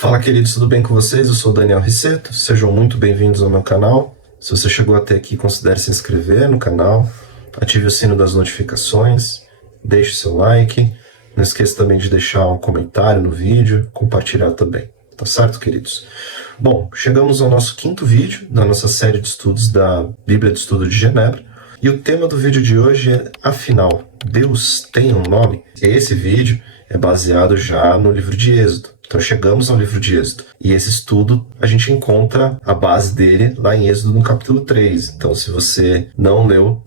Fala, queridos, tudo bem com vocês? Eu sou o Daniel Risseto, sejam muito bem-vindos ao meu canal. Se você chegou até aqui, considere se inscrever no canal, ative o sino das notificações, deixe seu like, não esqueça também de deixar um comentário no vídeo, compartilhar também, tá certo, queridos? Bom, chegamos ao nosso quinto vídeo da nossa série de estudos da Bíblia de Estudo de Genebra, e o tema do vídeo de hoje é, afinal, Deus tem um nome? Esse vídeo é baseado já no livro de Êxodo. Então chegamos ao livro de Êxodo. E esse estudo, a gente encontra a base dele lá em Êxodo no capítulo 3. Então se você não leu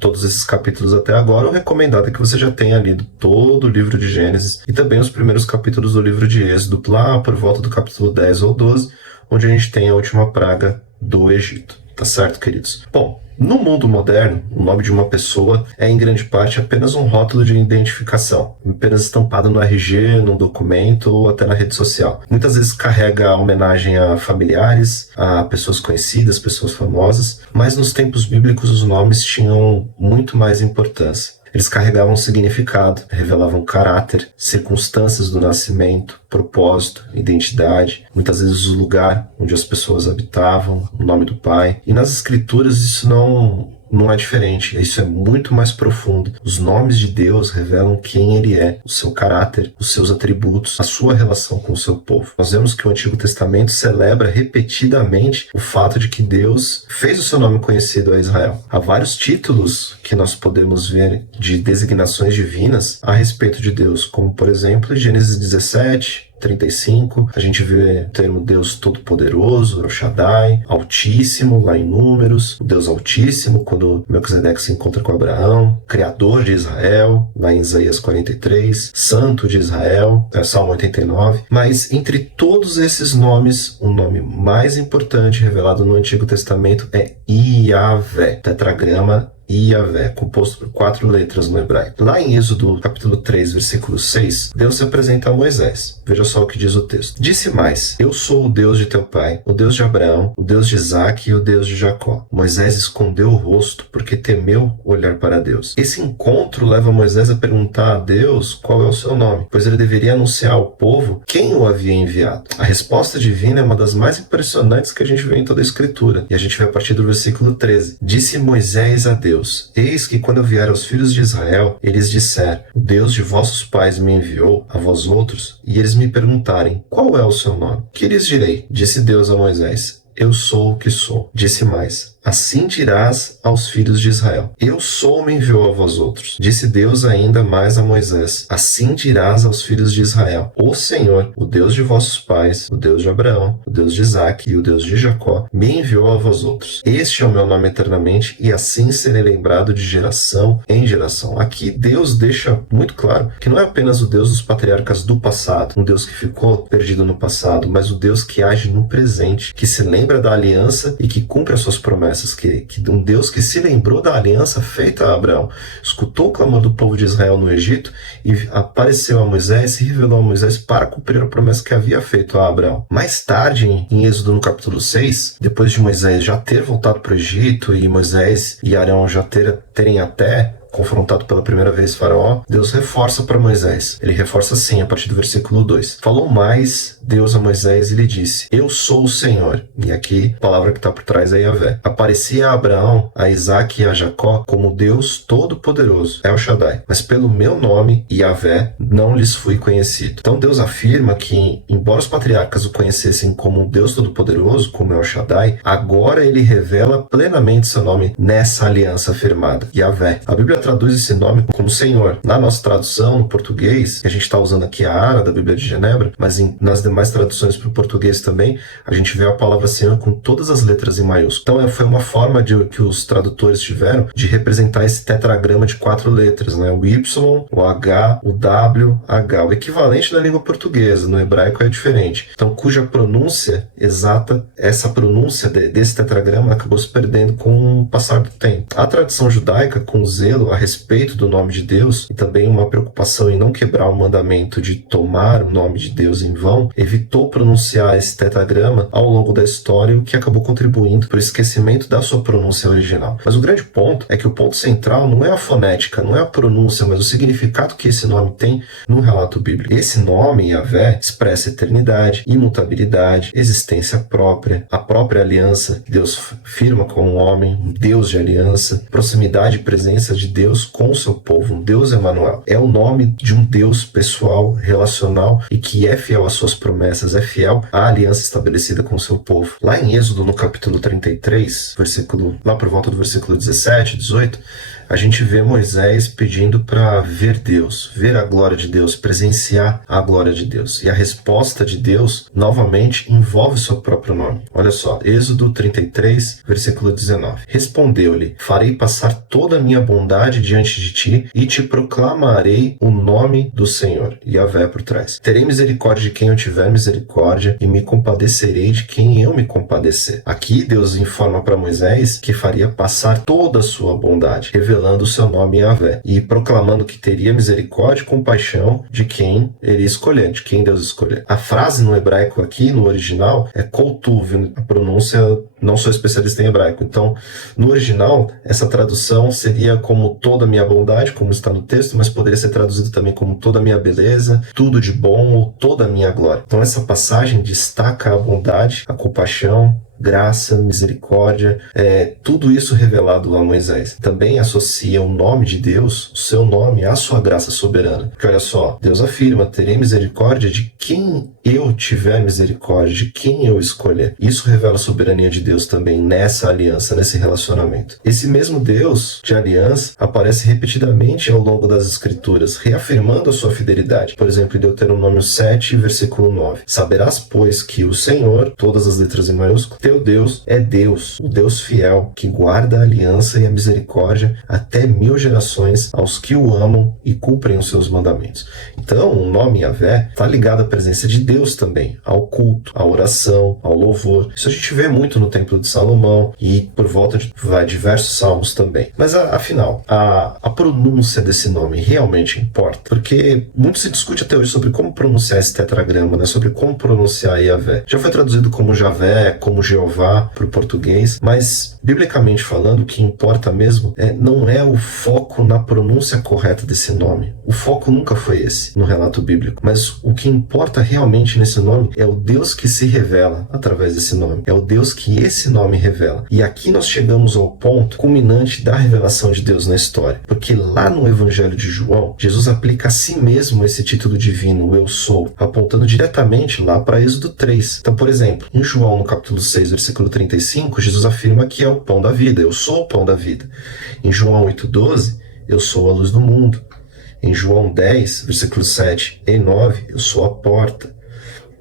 todos esses capítulos até agora, o recomendado é que você já tenha lido todo o livro de Gênesis e também os primeiros capítulos do livro de Êxodo, lá por volta do capítulo 10 ou 12, onde a gente tem a última praga do Egito. Tá certo, queridos? Bom, no mundo moderno, o nome de uma pessoa é em grande parte apenas um rótulo de identificação, apenas estampado no RG, num documento ou até na rede social. Muitas vezes carrega homenagem a familiares, a pessoas conhecidas, pessoas famosas, mas nos tempos bíblicos os nomes tinham muito mais importância. Eles carregavam significado, revelavam caráter, circunstâncias do nascimento, propósito, identidade, muitas vezes o lugar onde as pessoas habitavam, o nome do pai. E nas escrituras isso não é diferente, isso é muito mais profundo. Os nomes de Deus revelam quem Ele é, o seu caráter, os seus atributos, a sua relação com o seu povo. Nós vemos que o Antigo Testamento celebra repetidamente o fato de que Deus fez o seu nome conhecido a Israel. Há vários títulos que nós podemos ver de designações divinas a respeito de Deus, como por exemplo Gênesis 17, 35, a gente vê o termo Deus Todo-Poderoso, El Shaddai, Altíssimo, lá em Números, o Deus Altíssimo, quando Melquisedeque se encontra com Abraão, Criador de Israel, lá em Isaías 43, Santo de Israel, Salmo 89, mas entre todos esses nomes, o nome mais importante revelado no Antigo Testamento é Iavé, tetragrama Iavé, composto por 4 letras no hebraico. Lá em Êxodo, capítulo 3, versículo 6, Deus se apresenta a Moisés. Veja só o que diz o texto. Disse mais: eu sou o Deus de teu pai, o Deus de Abraão, o Deus de Isaque e o Deus de Jacó. Moisés escondeu o rosto porque temeu olhar para Deus. Esse encontro leva Moisés a perguntar a Deus qual é o seu nome, pois ele deveria anunciar ao povo quem o havia enviado. A resposta divina é uma das mais impressionantes que a gente vê em toda a Escritura. E a gente vê a partir do versículo 13. Disse Moisés a Deus: eis que quando eu vier aos filhos de Israel, eles disseram: o Deus de vossos pais me enviou a vós outros, e eles me perguntarem: qual é o seu nome? Que lhes direi? Disse Deus a Moisés: eu sou o que sou. Disse mais: assim dirás aos filhos de Israel: eu sou, me enviou a vós outros. Disse Deus ainda mais a Moisés: assim dirás aos filhos de Israel: o Senhor, o Deus de vossos pais, o Deus de Abraão, o Deus de Isaque e o Deus de Jacó, me enviou a vós outros. Este é o meu nome eternamente, e assim serei lembrado de geração em geração. Aqui Deus deixa muito claro que não é apenas o Deus dos patriarcas do passado, um Deus que ficou perdido no passado, mas o Deus que age no presente, que se lembra da aliança e que cumpre as suas promessas. Que um Deus que se lembrou da aliança feita a Abraão, escutou o clamor do povo de Israel no Egito e apareceu a Moisés e revelou a Moisés para cumprir a promessa que havia feito a Abraão. Mais tarde, em Êxodo no capítulo 6, depois de Moisés já ter voltado para o Egito e Moisés e Arão já terem até confrontado pela primeira vez Faraó, Deus reforça para Moisés. Ele reforça assim, a partir do versículo 2. Falou mais Deus a Moisés e lhe disse: eu sou o Senhor. E aqui, a palavra que está por trás é Iavé. Aparecia a Abraão, a Isaque e a Jacó como Deus Todo-Poderoso, El Shaddai. Mas pelo meu nome, Iavé, não lhes fui conhecido. Então Deus afirma que, embora os patriarcas o conhecessem como um Deus Todo-Poderoso, como El Shaddai, agora ele revela plenamente seu nome nessa aliança firmada, Iavé. A Bíblia traduz esse nome como Senhor. Na nossa tradução, no português, que a gente está usando aqui a ARA da Bíblia de Genebra, mas nas demais traduções para o português também, a gente vê a palavra Senhor com todas as letras em maiúsculo. Então foi uma forma que os tradutores tiveram de representar esse tetragrama de 4 letras, né? O Y, o H, o W, H. O equivalente na língua portuguesa, no hebraico é diferente. Então, cuja pronúncia exata, essa pronúncia desse tetragrama acabou se perdendo com o passar do tempo. A tradição judaica, com zelo a respeito do nome de Deus e também uma preocupação em não quebrar o mandamento de tomar o nome de Deus em vão, evitou pronunciar esse tetragrama ao longo da história, o que acabou contribuindo para o esquecimento da sua pronúncia original. Mas o grande ponto é que o ponto central não é a fonética, não é a pronúncia, mas o significado que esse nome tem no relato bíblico. Esse nome, Yahvé, expressa eternidade, imutabilidade, existência própria, a própria aliança que Deus firma com o homem, um Deus de aliança, proximidade e presença de Deus com o seu povo, um Deus Emanuel. É o nome de um Deus pessoal, relacional e que é fiel às suas promessas, é fiel à aliança estabelecida com o seu povo. Lá em Êxodo, no capítulo 33, lá por volta do versículo 17, 18, a gente vê Moisés pedindo para ver Deus, ver a glória de Deus, presenciar a glória de Deus. E a resposta de Deus, novamente, envolve seu próprio nome. Olha só, Êxodo 33, versículo 19. Respondeu-lhe: farei passar toda a minha bondade diante de ti e te proclamarei o nome do Senhor. Yahvé por trás. Terei misericórdia de quem eu tiver misericórdia e me compadecerei de quem eu me compadecer. Aqui Deus informa para Moisés que faria passar toda a sua bondade, revelando o seu nome Yahvé e proclamando que teria misericórdia e compaixão de quem ele escolher, de quem Deus escolher. A frase no hebraico aqui, no original, é koltuv, a pronúncia, não sou especialista em hebraico, então no original essa tradução seria como toda a minha bondade, como está no texto, mas poderia ser traduzido também como toda a minha beleza, tudo de bom ou toda a minha glória. Então essa passagem destaca a bondade, a compaixão, graça, misericórdia, tudo isso revelado lá a Moisés. Também associa o nome de Deus, o seu nome, à sua graça soberana. Porque olha só, Deus afirma: terei misericórdia de quem eu tiver misericórdia, de quem eu escolher. Isso revela a soberania de Deus também nessa aliança, nesse relacionamento. Esse mesmo Deus de aliança aparece repetidamente ao longo das Escrituras, reafirmando a sua fidelidade. Por exemplo, em Deuteronômio 7, versículo 9. Saberás, pois, que o Senhor, todas as letras em maiúsculo, teu Deus é Deus, o Deus fiel, que guarda a aliança e a misericórdia até 1000 gerações aos que o amam e cumprem os seus mandamentos. Então, o nome Yahvé está ligado à presença de Deus também, ao culto, à oração, ao louvor. Isso a gente vê muito no Templo de Salomão e por volta de diversos salmos também. Mas, afinal, a pronúncia desse nome realmente importa? Porque muito se discute até hoje sobre como pronunciar esse tetragrama, né? Sobre como pronunciar Yahvé. Já foi traduzido como Javé, como Jeová para o português, mas, biblicamente falando, o que importa mesmo não é o foco na pronúncia correta desse nome. O foco nunca foi esse no relato bíblico, mas o que importa realmente nesse nome é o Deus que se revela através desse nome. É o Deus que esse nome revela. E aqui nós chegamos ao ponto culminante da revelação de Deus na história, porque lá no Evangelho de João, Jesus aplica a si mesmo esse título divino, o Eu Sou, apontando diretamente lá para Êxodo 3. Então, por exemplo, em João, no capítulo 6, versículo 35, Jesus afirma que é o pão da vida, eu sou o pão da vida. Em João 8,12, eu sou a luz do mundo. Em João 10, versículos 7 e 9, eu sou a porta.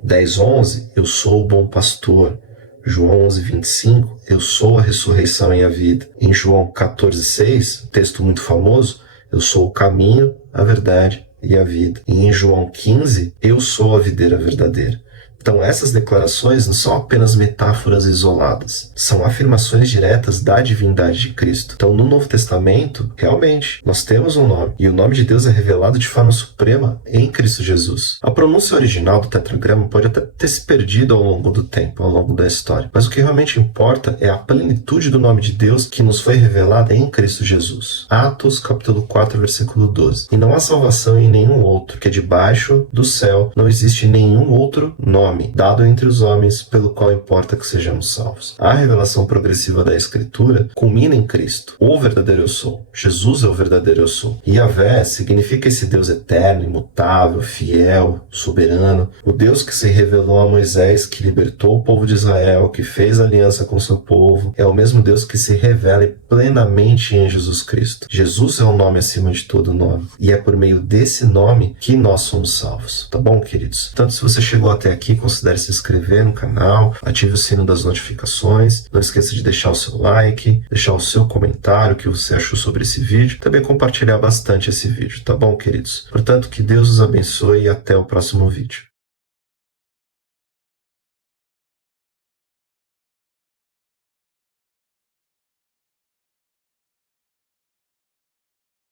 10,11, eu sou o bom pastor. João 11,25, eu sou a ressurreição e a vida. Em João 14,6, texto muito famoso, eu sou o caminho, a verdade e a vida. E em João 15, eu sou a videira verdadeira. Então essas declarações não são apenas metáforas isoladas, são afirmações diretas da divindade de Cristo. Então no Novo Testamento, realmente, nós temos um nome, e o nome de Deus é revelado de forma suprema em Cristo Jesus. A pronúncia original do tetragrama pode até ter se perdido ao longo do tempo, ao longo da história, mas o que realmente importa é a plenitude do nome de Deus que nos foi revelada em Cristo Jesus. Atos capítulo 4, versículo 12. E não há salvação em nenhum outro, porque debaixo do céu não existe nenhum outro nome dado entre os homens pelo qual importa que sejamos salvos. A revelação progressiva da Escritura culmina em Cristo, o verdadeiro eu sou. Jesus é o verdadeiro eu sou. Yahvé significa esse Deus eterno, imutável, fiel, soberano, o Deus que se revelou a Moisés, que libertou o povo de Israel, que fez aliança com seu povo, é o mesmo Deus que se revela plenamente em Jesus Cristo. Jesus é o nome acima de todo nome, e é por meio desse nome que nós somos salvos. Tá bom, queridos? Portanto, se você chegou até aqui, considere se inscrever no canal, ative o sino das notificações, não esqueça de deixar o seu like, deixar o seu comentário, o que você achou sobre esse vídeo, também compartilhar bastante esse vídeo, tá bom, queridos? Portanto, que Deus os abençoe e até o próximo vídeo.